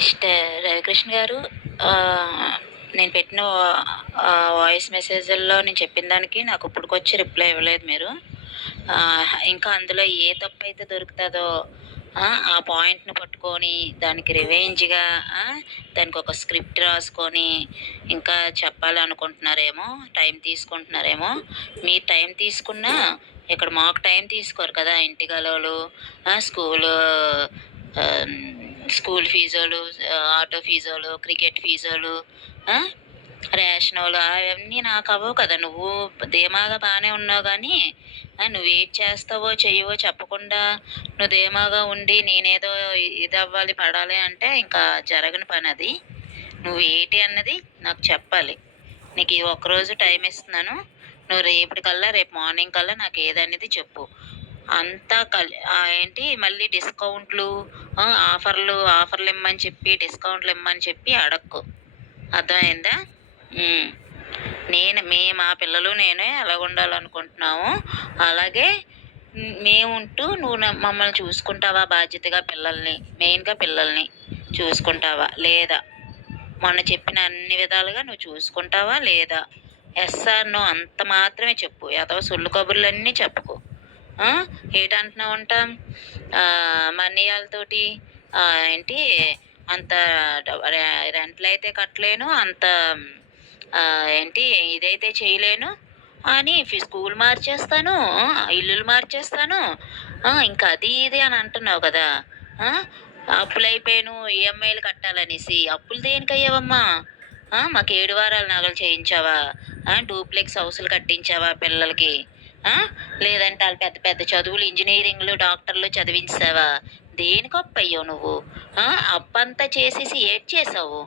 Mister Ravikrishna గారు నేను పెట్టిన వాయిస్ మెసేజ్ల్లో నేను చెప్పిన దానికి నాకు ఇప్పటికొచ్చి రిప్లై ఇవ్వలేదు మీరు. ఇంకా అందులో ఏ తప్పు అయితే దొరుకుతుందో ఆ, పాయింట్ని పట్టుకొని దానికి రివెంజ్గా దానికి ఒక స్క్రిప్ట్ రాసుకొని ఇంకా చెప్పాలనుకుంటున్నారేమో టైం తీసుకుంటున్నారేమో మీరు టైం తీసుకున్నా ఇక్కడ మాకు టైం తీసుకోరు కదా ఇంటి గలవలు స్కూలు స్కూల్ ఫీజులు ఆటో ఫీజులు క్రికెట్ ఫీజులు ఆ, రేషనులు అవన్నీ నాకు అవ్వవు కదా. నువ్వు ధీమాగా బాగానే ఉన్నావు కానీ నువ్వు ఏది చేస్తావో చెయ్యవో చెప్పకుండా నువ్వు ధీమాగా ఉండి నేనేదో ఇది అవ్వాలి పడాలి అంటే ఇంకా జరగని పని అది. నువ్వు ఏంటి అన్నది నాకు చెప్పాలి. నీకు ఈ ఒక్కరోజు టైం ఇస్తున్నాను. నువ్వు రేపటికల్లా రేపు మార్నింగ్ కల్లా నాకు ఏదనేది చెప్పు. అంతా కలి ఏంటి మళ్ళీ డిస్కౌంట్లు ఆఫర్లు ఆఫర్లు ఇమ్మని చెప్పి డిస్కౌంట్లు ఇమ్మని చెప్పి అడక్కు. అర్థమైందా? నేను మేము మా పిల్లలు నేనే ఎలాగ ఉండాలనుకుంటున్నాము. అలాగే మేముంటూ మేము ఉంటూ నువ్వు మమ్మల్ని చూసుకుంటావా బాధ్యతగా పిల్లల్ని మెయిన్గా పిల్లల్ని చూసుకుంటావా? లేదా? మొన్న చెప్పిన అన్ని విధాలుగా నువ్వు చూసుకుంటావా లేదా? ఎస్ఆర్ నువ్వు అంత మాత్రమే చెప్పు. ఏదో సొల్లు కబుర్లన్నీ చెప్పుకో. ఏటంటున్నావు ఉంటాం. మన్నయ్యాలతోటి ఏంటి అంత రెంట్లు అయితే కట్టలేను అంత ఏంటి ఇదైతే చేయలేను అని స్కూల్ మార్చేస్తాను ఇల్లులు మార్చేస్తాను. ఇంకా అది ఇది అని అంటున్నావు కదా. అప్పులు అయిపోయాను ఈఎంఐలు కట్టాలనేసి. అప్పులు దేనికి అయ్యావమ్మా మాకు ఏడు వారాలు నగలు చేయించావా? డూప్లెక్స్ హౌసులు కట్టించావా పిల్లలకి? లేదంటే వాళ్ళు పెద్ద పెద్ద చదువులు ఇంజనీరింగ్లు డాక్టర్లు చదివించావా దేనికి అప్పు అయ్యావు నువ్వు అప్పంతా చేసేసి ఏడ్ చేసావు?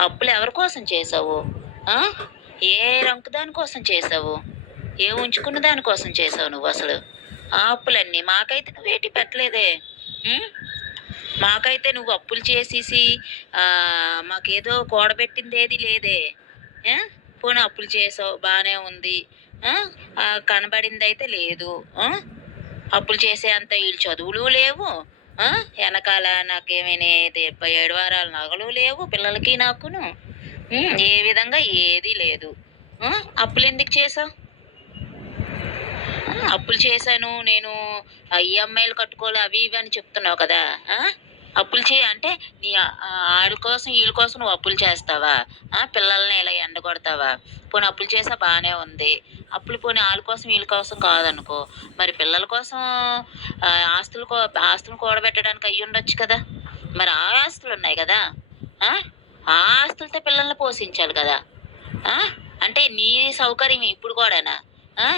అప్పులు ఎవరి కోసం చేసావు? ఏ రంకు దానికోసం చేసావు? ఏ ఉంచుకున్న దానికోసం చేసావు నువ్వు అసలు? ఆ అప్పులన్నీ మాకైతే నువ్వేటి పెట్టలేదే? మాకైతే నువ్వు అప్పులు చేసేసి మాకేదో కూడబెట్టింది ఏది లేదే పోనీ అప్పులు చేసావు బాగానే ఉంది. కనబడింది అయితే లేదు. అప్పులు చేసే అంత వీళ్ళు చదువులు లేవు. వెనకాల నాకేమైనా డెబ్బై ఏడు వారాల నగలు లేవు పిల్లలకి నాకును. ఏ విధంగా ఏది లేదు. అప్పులు ఎందుకు చేసావు అప్పులు చేశాను నేను ఈఎంఐలు కట్టుకోవాలి అవి ఇవి అని చెప్తున్నావు కదా. అప్పులు చేయ అంటే నీ ఆ- ఆడి కోసం వీళ్ళ కోసం నువ్వు అప్పులు చేస్తావా? ఆ? పిల్లల్ని ఇలా ఎండగొడతావా? పోనీ అప్పులు చేసా బాగానే ఉంది. అప్పులు పోనీ వాళ్ళ కోసం వీళ్ళ కోసం కాదనుకో. మరి పిల్లల కోసం ఆస్తులు కో ఆస్తులు కూడబెట్టడానికి అయ్యి ఉండొచ్చు కదా. మరి ఆ ఆస్తులు ఉన్నాయి కదా. ఆ? ఆస్తులతో పిల్లల్ని పోషించాలి కదా. అంటే నీ సౌకర్యం ఇప్పుడు కూడానా?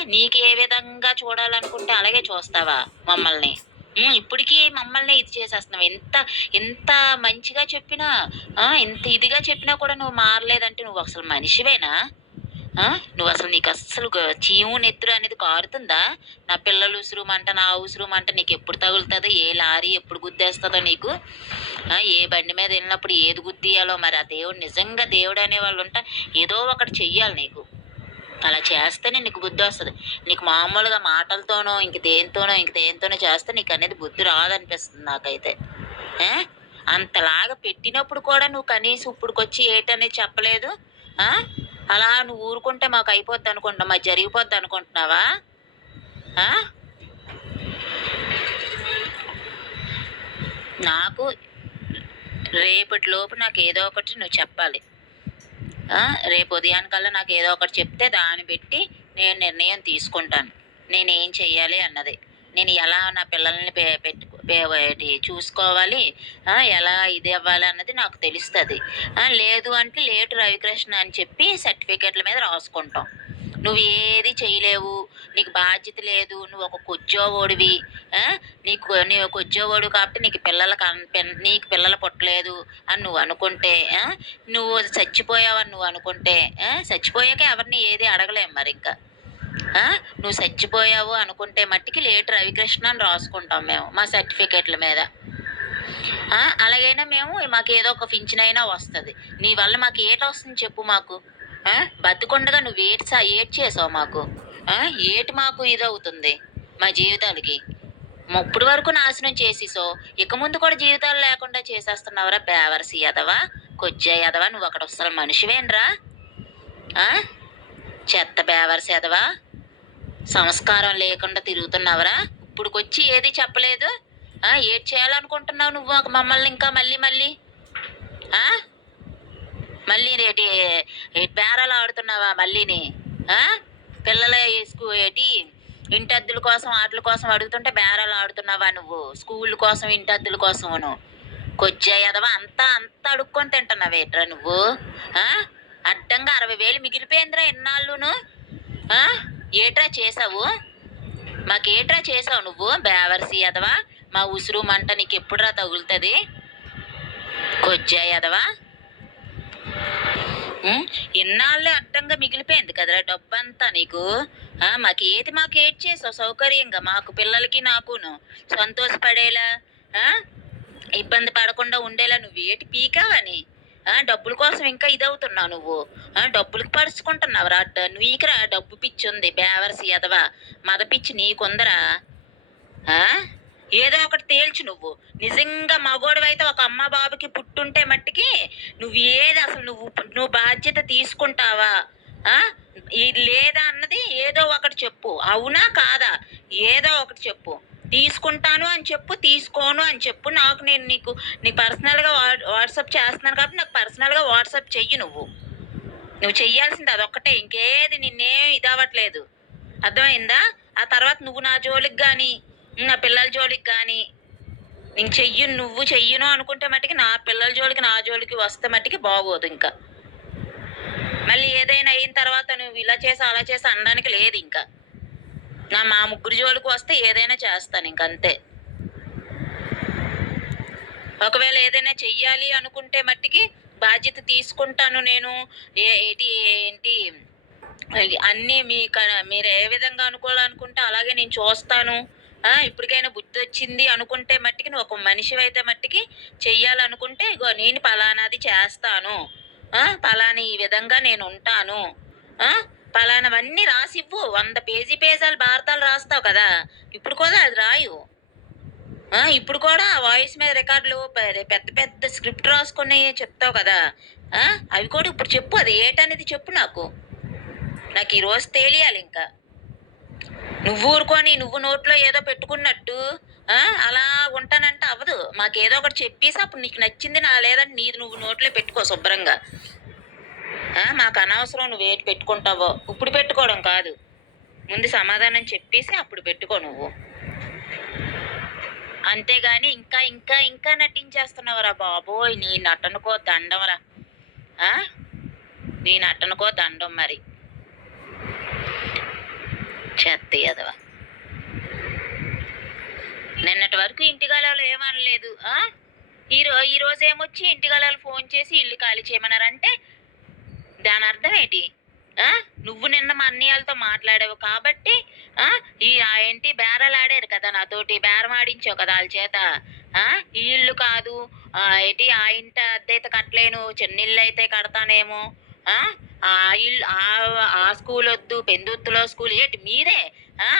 నీకు ఏ విధంగా చూడాలనుకుంటే అలాగే చూస్తావా మమ్మల్ని? ఇప్పటికీ మమ్మల్ని ఇది చేసేస్తున్నావు. ఎంత ఎంత మంచిగా చెప్పినా ఎంత ఇదిగా చెప్పినా కూడా నువ్వు మారలేదంటే నువ్వు అసలు మనిషివేనా? నువ్వు అసలు నీకు అస్సలు చీము నెత్తురు అనేది కారుతుందా? నా పిల్లలు ఉసురుమంట నా ఉసురుమంట నీకు ఎప్పుడు తగులుతుందో ఏ లారీ ఎప్పుడు గుద్దేస్తుందో నీకు? ఏ బండి మీద వెళ్ళినప్పుడు ఏది గుద్దియాలో మరి ఆ దేవుడు నిజంగా దేవుడు అనే వాళ్ళు ఉంటా ఏదో ఒకటి చెయ్యాలి నీకు. అలా చేస్తేనే నీకు బుద్ధి వస్తుంది. నీకు మామూలుగా మాటలతోనో ఇంక దేనితోనో ఇంక దేనితోనో చేస్తే నీకు అనేది బుద్ధి రాదనిపిస్తుంది నాకైతే. ఏ? అంతలాగా పెట్టినప్పుడు కూడా నువ్వు కనీసం ఇప్పుడుకొచ్చి ఏటనేది చెప్పలేదు? అలా నువ్వు ఊరుకుంటే మాకు అయిపోద్ది అనుకుంటా మాకు జరిగిపోద్ది అనుకుంటున్నావా? నాకు రేపటి లోపు నాకు ఏదో ఒకటి నువ్వు చెప్పాలి. రేపు ఉదయానికల్లా నాకు ఏదో ఒకటి చెప్తే దాన్ని పెట్టి నేను నిర్ణయం తీసుకుంటాను. నేను ఏం చెయ్యాలి అన్నది. నేను ఎలా నా పిల్లల్ని పెట్టు చూసుకోవాలి? ఎలా ఇది అవ్వాలి అన్నది నాకు తెలుస్తుంది. లేదు అంటే లేటు రవికృష్ణ అని చెప్పి సర్టిఫికెట్ల మీద రాసుకుంటాం. నువ్వు ఏది చేయలేవు. నీకు బాధ్యత లేదు. నువ్వు ఒక కొజ్జోవోడివి. నీకు నీ ఒక ఉద్యోగోడు కాబట్టి నీకు పిల్లలు నీకు పిల్లలు పుట్టలేదు అని నువ్వు అనుకుంటే నువ్వు చచ్చిపోయావని నువ్వు అనుకుంటే చచ్చిపోయాక ఎవరిని ఏది అడగలేం మరి ఇంకా. నువ్వు చచ్చిపోయావు అనుకుంటే మట్టికి లేటు రవికృష్ణ అని రాసుకుంటాం మేము మా సర్టిఫికెట్ల మీద. అలాగైనా మేము మాకు ఏదో ఒక పింఛన్ అయినా వస్తుంది. నీ వల్ల మాకు ఏట వస్తుంది చెప్పు మాకు. బతికుండగా నువ్వు ఏడ్చా ఏడ్ ఏటి చేసావు మాకు ఏటి మాకు ఇదవుతుంది మా జీవితాలకి? ఇప్పుడు వరకు నాశనం చేసేసో ఇక ముందు కూడా జీవితాలు లేకుండా చేసేస్తున్నావురా బేవర్సి యదవా కొజ్జా యదవా నువ్వు అక్కడ వస్తున్న మనిషివేనరా చెత్త బేవర్సి యదవా సంస్కారం లేకుండా తిరుగుతున్నావురా? ఇప్పుడుకొచ్చి ఏది చెప్పలేదు? ఏడ్ చేయాలనుకుంటున్నావు నువ్వు? మమ్మల్ని ఇంకా మళ్ళీ మళ్ళీ? ఆ? మళ్ళీ ఏంటి బేరాలు ఆడుతున్నావా మళ్ళీని? పిల్లల స్కూ ఏంటి ఇంటి కోసం ఆటల కోసం అడుగుతుంటే బేరాలు ఆడుతున్నావా నువ్వు? స్కూల్ కోసం ఇంటి అద్దెల కోసమును. కొజ్జా ఎదవా అంతా అంతా అడుక్కొని తింటున్నావేట్రా నువ్వు? అడ్డంగా అరవై వేలు మిగిలిపోయిందిరా ఎన్నాళ్ళును ఏట్రా చేసావు? మాకేట్రా చేసావు నువ్వు బేవర్సి ఎదవా మా ఉసురు మంట నీకు ఎప్పుడురా తగులుతుంది? కొజ్జా ఎదవా ఇన్నాళ్ళే అడ్డంగా మిగిలిపోయింది కదరా డబ్బంతా నీకు. మాకేది మాకు ఏది మాకు ఏడ్ చేసావు సౌకర్యంగా? మాకు పిల్లలకి నాకును. సంతోషపడేలా ఇబ్బంది పడకుండా ఉండేలా నువ్వు ఏటి పీకావని? డబ్బుల కోసం ఇంకా ఇదవుతున్నావు నువ్వు. డబ్బులకు పరుచుకుంటున్నావు రా నీకురా డబ్బు పిచ్చి ఉంది బేవర్సి ఎదవా మద పిచ్చి నీకుందరా? ఆ? ఏదో ఒకటి తేల్చు నువ్వు. నిజంగా మగోడివైతే ఒక అమ్మ బాబుకి పుట్టుంటే మట్టికి నువ్వు ఏది అసలు నువ్వు నువ్వు బాధ్యత తీసుకుంటావా? ఇది లేదా అన్నది ఏదో ఒకటి చెప్పు. అవునా కాదా? ఏదో ఒకటి చెప్పు. తీసుకుంటాను అని చెప్పు తీసుకోను అని చెప్పు. నాకు నేను నీకు నీకు పర్సనల్గా వాట్సాప్ చేస్తున్నాను కాబట్టి నాకు పర్సనల్గా వాట్సాప్ చెయ్యి నువ్వు. నువ్వు చెయ్యాల్సింది అదొక్కటే. ఇంకేది నిన్నేం ఇదవ్వట్లేదు. అర్థమైందా? ఆ తర్వాత నువ్వు నా జోలికి కానీ నా పిల్లల జోలికి కానీ నేను చెయ్యను నువ్వు చెయ్యను అనుకుంటే మట్టికి నా పిల్లల జోలికి నా జోలికి వస్తే మట్టికి బాగోదు ఇంకా. మళ్ళీ ఏదైనా అయిన తర్వాత నువ్వు ఇలా చేసి అలా చేసి అనడానికి లేదు ఇంకా. నా మా ముగ్గురు జోలికి వస్తే ఏదైనా చేస్తాను ఇంక అంతే. ఒకవేళ ఏదైనా చెయ్యాలి అనుకుంటే మట్టికి బాధ్యత తీసుకుంటాను నేను. ఏ ఏంటి ఏంటి అన్నీ మీ క- మీరు ఏ విధంగా అనుకోవాలనుకుంటే అలాగే నేను చూస్తాను. ఇప్పటికైనా బుద్ధి వచ్చింది అనుకుంటే మట్టికి నువ్వు ఒక మనిషి అయితే మట్టికి చెయ్యాలనుకుంటే ఇగో నేను పలానాది చేస్తాను. పలానా ఈ విధంగా నేను ఉంటాను. పలానావన్నీ రాసివ్వు. వంద పేజీ పేజాలు భారతాలు రాస్తావు కదా. ఇప్పుడు కూడా అది రాయు. ఇప్పుడు కూడా వాయిస్ మీద రికార్డులు పెద్ద పెద్ద స్క్రిప్ట్ రాసుకుని చెప్తావు కదా. అవి కూడా ఇప్పుడు చెప్పు. అది ఏటనేది చెప్పు నాకు. నాకు ఈరోజు తేలియాలి ఇంకా నువ్వు ఊరుకొని నువ్వు నోట్లో ఏదో పెట్టుకున్నట్టు అలా ఉంటానంటే అవ్వదు. మాకేదో ఒకటి చెప్పేసి అప్పుడు నీకు నచ్చింది నా లేదని నీది నువ్వు నోట్లో పెట్టుకో శుభ్రంగా. మాకు అనవసరం నువ్వు ఏటి పెట్టుకుంటావో. ఇప్పుడు పెట్టుకోవడం కాదు. ముందు సమాధానం చెప్పేసి అప్పుడు పెట్టుకో నువ్వు. అంతేగాని ఇంకా ఇంకా ఇంకా నటించేస్తున్నావురా బాబోయ్. నీ నటనకో దండంరా నీ నటనకో దండం మరి. చెత్త ఎదవ నిన్నటి వరకు ఇంటిగలలో ఏమనలేదు ఈరో ఈ రో ఈ రోజు ఏమొచ్చి ఇంటిగలలో ఫోన్ చేసి ఇల్లు ఖాళీ చేయమన్నారంటే దాని అర్థం ఏంటి? నువ్వు నిన్న మా అన్నయ్యలతో మాట్లాడావు కాబట్టి ఈ ఆ ఏంటి బేరాలు ఆడారు కదా నాతోటి బేరం ఆడించావు కదా వాళ్ళ చేత ఈ ఇల్లు కాదు ఆ, ఏంటి ఆ ఇంటి అద్దె అయితే కట్టలేను చిన్న ఇల్లు అయితే కడతానేమో ఆ? ఆ స్కూల్ వద్దు పెందుత్తులో స్కూల్ ఏంటి? మీరే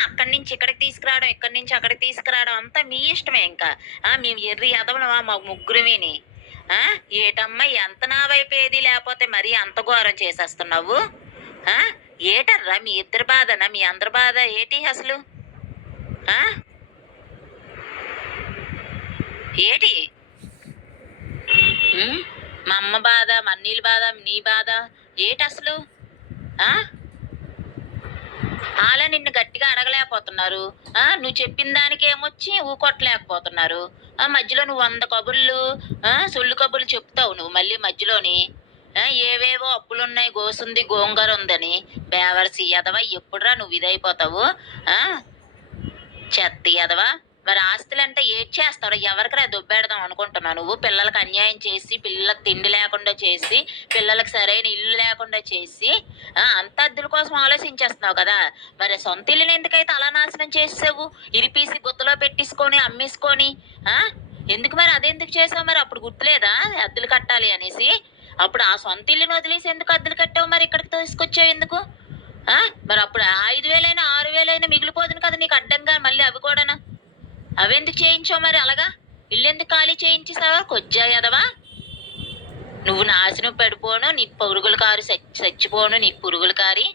అక్కడి నుంచి ఇక్కడికి తీసుకురావడం ఇక్కడి నుంచి అక్కడికి తీసుకురావడం అంతా మీ ఇష్టమే ఇంకా. మేము ఎర్రి ఎదవలమా మా ముగ్గురువిని ఆ, ఏటమ్మా ఎంత నా వైపు ఏది లేకపోతే మరీ అంత ఘోరం చేసేస్తున్నావు? ఏటర్రా మీ ఇద్దరి బాధనా? మీ అందరి బాధ ఏటి అసలు? ఏటి? మా అమ్మ బాధ మా బాధ నీ బాధ. ఏటి అసలు? అలా నిన్ను గట్టిగా అడగలేకపోతున్నారు. ఆ? నువ్వు చెప్పిన దానికి ఏమొచ్చి ఊకొట్టలేకపోతున్నారు. ఆ మధ్యలో నువ్వు వంద కబుర్లు ఆ సొల్లు కబుర్లు చెప్తావు నువ్వు మళ్ళీ మధ్యలోని. ఏవేవో అప్పులున్నాయి గోసుంది గోంగర ఉందని బేవర్సి ఎదవా ఎప్పుడురా నువ్వు ఇదైపోతావు? చెత్త ఎదవా మరి ఆస్తులు అంటే ఏడ్ చేస్తావు ఎవరికిరా దుబ్బెడదాం అనుకుంటున్నావు? నువ్వు పిల్లలకు అన్యాయం చేసి పిల్లలకు తిండి లేకుండా చేసి పిల్లలకు సరైన ఇల్లు లేకుండా చేసి అంత అద్దెల కోసం ఆలోచించేస్తున్నావు కదా. మరి సొంత ఇల్లుని ఎందుకైతే అలా నాశనం చేసావు ఇరిపీసి గుత్తలో పెట్టేసుకొని అమ్మేసుకొని ఎందుకు మరి అదెందుకు చేసావు మరి? అప్పుడు గుర్తులేదా అద్దెలు కట్టాలి అనేసి? అప్పుడు ఆ సొంత ఇల్లుని వదిలేసి ఎందుకు అద్దెలు కట్టావు మరి ఇక్కడికి తీసుకొచ్చావు ఎందుకు? మరి అప్పుడు ఆ ఐదు వేలైనా ఆరు వేలైనా మిగిలిపోతుంది కదా నీకు అడ్డంగా మళ్ళీ అవి కూడానా. అవెందుకు చేయించావు మరి అలాగా? ఇల్లెందుకు ఖాళీ చేయించేసావా? కొజ్జా ఎదవా నువ్వు నాశనం పడిపోను నీ పురుగులు కారు చచ్చి- చచ్చిపోను నీ పురుగులు కారి.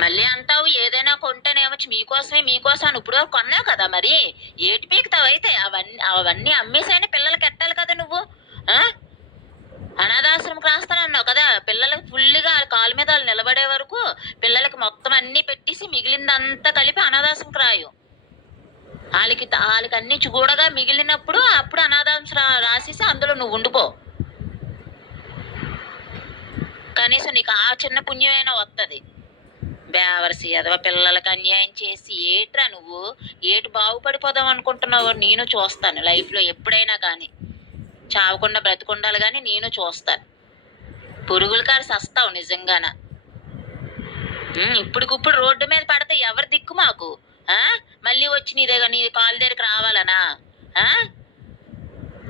మళ్ళీ అంటావు ఏదైనా కొంటేనేమో మీకోసమే మీకోసం అని ఇప్పుడు వరకు కొన్నావు కదా మరి? ఏటి పీకుతావు అయితే? అవన్నీ అవన్నీ అమ్మేసైనా పిల్లలు కట్టాలి కదా నువ్వు? అనాథాశ్రమం అనాథాశ్రమకు రాస్తానన్నావు కదా? పిల్లలకు ఫుల్గా కాళ్ళ మీద వాళ్ళు నిలబడే వరకు పిల్లలకి మొత్తం అన్నీ పెట్టేసి మిగిలిందంతా కలిపి అనాథాశ్రమకు రాయు. వాళ్ళకి వాళ్ళకి అన్ని చూడగా మిగిలినప్పుడు అప్పుడు అనాథాంశ రాసేసి అందులో నువ్వు ఉండిపో. కనీసం నీకు ఆ చిన్న పుణ్యమైనా వస్తుంది బేవర్సి అదవ పిల్లలకి అన్యాయం చేసి ఏట్రా నువ్వు? ఏటు బాగుపడిపోదాం అనుకుంటున్నావు నేను చూస్తాను లైఫ్లో ఎప్పుడైనా కానీ చావకుండా బ్రతికుండాలి కానీ నేను చూస్తాను. పురుగుల కారు సస్తావు నిజంగాన. ఉమ్, రోడ్డు మీద పడితే ఎవరి దిక్కు మాకు ఆ? మళ్ళీ వచ్చి నీ దగ్గర నీ కాలు దగ్గరికి రావాలనా?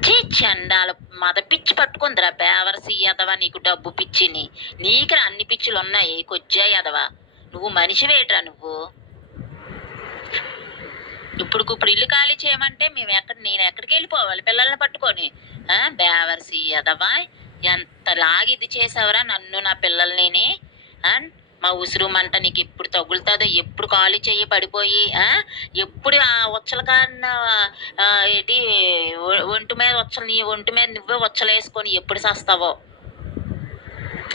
చీ చండాల మద పిచ్చి పట్టుకుందిరా. బేవరసి ఎదవా నీకు డబ్బు పిచ్చిని. నీకురా అన్ని పిచ్చులు ఉన్నాయి. కొచ్చాయి ఎదవా నువ్వు మనిషి మనిషివేట్రా నువ్వు? ఇప్పుడు ఇప్పుడు ఇల్లు ఖాళీ చేయమంటే మేము ఎక్కడ నేను ఎక్కడికి వెళ్ళిపోవాలి పిల్లల్ని పట్టుకొని? బేవర్సి ఎదవా ఎంత లాగి ఇది చేసావురా నన్ను నా పిల్లల్ని అండ్ మా ఉసురు మంట నీకు ఎప్పుడు తగులుతుందో ఎప్పుడు ఖాళీ చెయ్యి పడిపోయి ఎప్పుడు ఆ ఉచ్చల ఏంటి ఒ- ఒంటి మీద ఉచ్చలు నీ ఒంటి మీద నువ్వే ఉచ్చలేసుకొని ఎప్పుడు సస్తావో?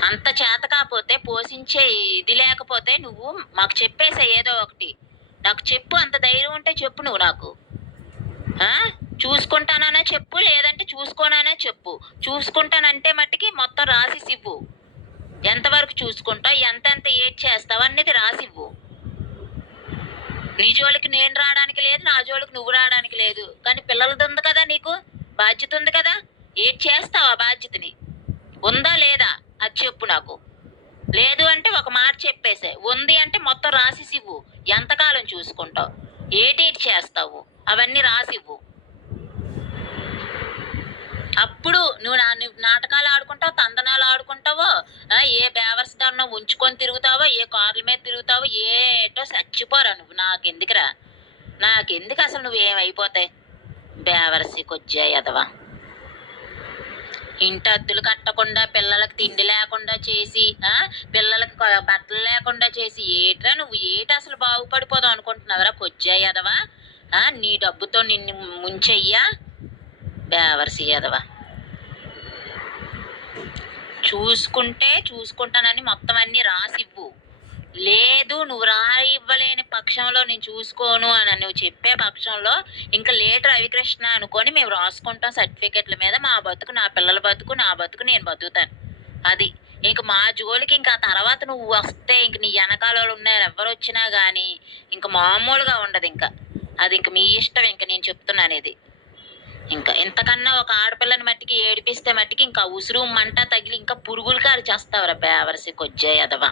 అంత చేత కాకపోతే పోషించే ఇది లేకపోతే నువ్వు మాకు చెప్పేసే ఏదో ఒకటి. నాకు చెప్పు అంత ధైర్యం ఉంటే చెప్పు నువ్వు నాకు. చూసుకుంటాననే చెప్పు లేదంటే చూసుకోననే చెప్పు. చూసుకుంటానంటే మట్టికి మొత్తం రాసి ఇవ్వు ఎంతవరకు చూసుకుంటావు ఎంతెంత ఏడ్ చేస్తావు అనేది రాసివ్వు. నీ జోలికి నేను రావడానికి లేదు నా జోలికి నువ్వు రావడానికి లేదు. కానీ పిల్లలది ఉంది కదా నీకు? బాధ్యత ఉంది కదా? ఏడ్ చేస్తావు ఆ బాధ్యతని? ఉందా లేదా? అది చెప్పు నాకు. లేదు అంటే ఒక మాట చెప్పేసే. ఉంది అంటే మొత్తం రాసిసివ్వు. ఎంతకాలం చూసుకుంటావు? ఏటేటి చేస్తావు? అవన్నీ రాసివ్వు. అప్పుడు నువ్వు నా నువ్వు నాటకాలు ఆడుకుంటావు? తందనాలు ఆడుకుంటావో? ఏ బేవర్స్ దాన్ని ఉంచుకొని తిరుగుతావో? ఏ కార్ల మీద తిరుగుతావో? ఏటో చచ్చిపోరా నువ్వు. నాకెందుకురా? నాకెందుకు అసలు నువ్వు ఏమైపోతాయి? బేవర్సి కొజ్జా ఎదవా ఇంటి అద్దులు కట్టకుండా పిల్లలకు తిండి లేకుండా చేసి పిల్లలకు బట్టలు లేకుండా చేసి ఏట్రా నువ్వు? ఏటి అసలు బాగుపడిపోదాం అనుకుంటున్నావురా? కొజ్జా ఎదవా నీ డబ్బుతో నిన్ను ముంచెయ్యా. బేవర్సి ఎదవా చూసుకుంటే చూసుకుంటానని మొత్తం అన్ని రాసివ్వు. లేదు నువ్వు రాయివ్వలేని పక్షంలో నేను చూసుకోను అని నువ్వు చెప్పే పక్షంలో ఇంకా లేట్ రవికృష్ణ అనుకొని మేము రాసుకుంటాం సర్టిఫికెట్ల మీద. మా బతుకు నా పిల్లల బతుకు నా బతుకు నేను బతుకుతాను. అది. ఇంక మా జోలికి ఇంకా తర్వాత నువ్వు వస్తే ఇంక నీ వెనకాల ఉన్నారు. ఎవరు వచ్చినా కానీ ఇంక మామూలుగా ఉండదు ఇంకా. అది ఇంక మీ ఇష్టం ఇంక నేను చెప్తున్నాను ఇది. ఇంకా ఎంతకన్నా ఒక ఆడపిల్లని మట్టికి ఏడిపిస్తే మట్టికి ఇంకా ఉసురు మంట తగిలి ఇంకా పురుగులు కారు చేస్తావురా బేవర్సి కొజ్జా ఎదవా